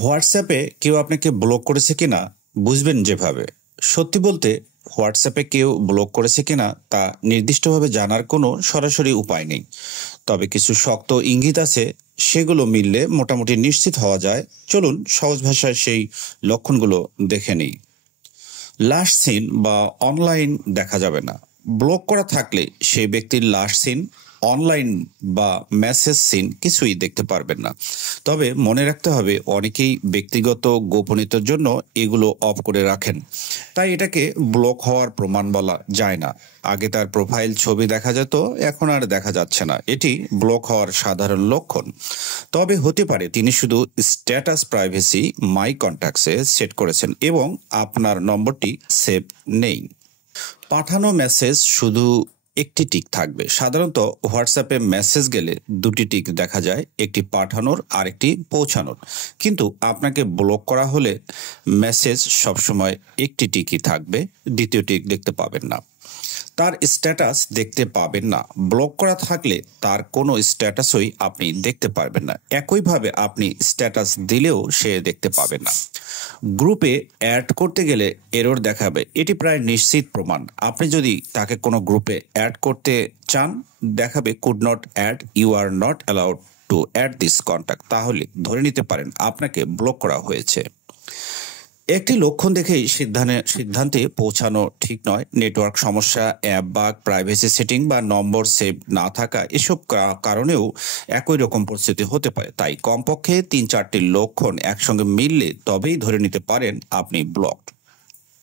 হোয়াটসঅ্যাপে কেউ আপনাকে ব্লক করেছে কিনা বুঝবেন যেভাবে। সত্যি বলতে হোয়াটসঅ্যাপে কেউ ব্লক করেছে কিনা তা নির্দিষ্টভাবে জানার কোনো সরাসরি উপায় নেই। তবে কিছু শক্ত ইঙ্গিত আছে, সেগুলো মিললে মোটামুটি নিশ্চিত হওয়া যায়। চলুন সহজ ভাষায় সেই লক্ষণগুলো দেখে নিই। লাস্ট সিন বা অনলাইন দেখা যাবে না। ব্লক করা থাকলে সেই ব্যক্তির লাস্ট সিন, অনলাইন বা মেসেজ সিন কিছুই দেখতে পারবেন না। তবে মনে রাখতে হবে, অনেকেই ব্যক্তিগত গোপনীয়তার জন্য এগুলো অফ করে রাখেন, তাই এটাকে ব্লক হওয়ার প্রমাণ বলা যায় না। আগে তার প্রোফাইল ছবি দেখা যেত, এখন আর দেখা যাচ্ছে না, এটি ব্লক হওয়ার সাধারণ লক্ষণ। তবে হতে পারে তিনি শুধু স্ট্যাটাস প্রাইভেসি মাই কন্ট্যাক্টসে সেট করেছেন এবং আপনার নম্বরটি সেভ নেই। পাঠানো মেসেজ শুধু একটি টিক থাকবে। সাধারণত হোয়াটসঅ্যাপে মেসেজ গেলে দুটি টিক দেখা যায়, একটি পাঠানোর আর একটি পৌঁছানোর। কিন্তু আপনাকে ব্লক করা হলে মেসেজ সবসময় একটি টিকই থাকবে, দ্বিতীয় টিক দেখতে পাবেন না। তার স্ট্যাটাস দেখতে পাবেন না। ব্লক করা থাকলে তার কোনো স্ট্যাটাসই আপনি দেখতে পারবেন না। একইভাবে আপনি স্ট্যাটাস দিলেও সে দেখতে পাবেন না। গ্রুপে অ্যাড করতে গেলে এরর দেখাবে, এটি প্রায় নিশ্চিত প্রমাণ। আপনি যদি তাকে কোনো গ্রুপে অ্যাড করতে চান, দেখাবে could not add, you are not allowed to add this contact, তাহলে ধরে নিতে পারেন আপনাকে ব্লক করা হয়েছে। একটি লক্ষণ দেখেই সিদ্ধান্তে পৌঁছানো ঠিক নয়। নেটওয়ার্ক সমস্যা, অ্যাপ বাগ, প্রাইভেসি সেটিং বা নম্বর সেভ না থাকা, এসব কারণেও একই রকম পরিস্থিতি হতে পারে। তাই কমপক্ষে ৩-৪টি লক্ষণ একসঙ্গে মিললে তবেই ধরে নিতে পারেন আপনি ব্লকড।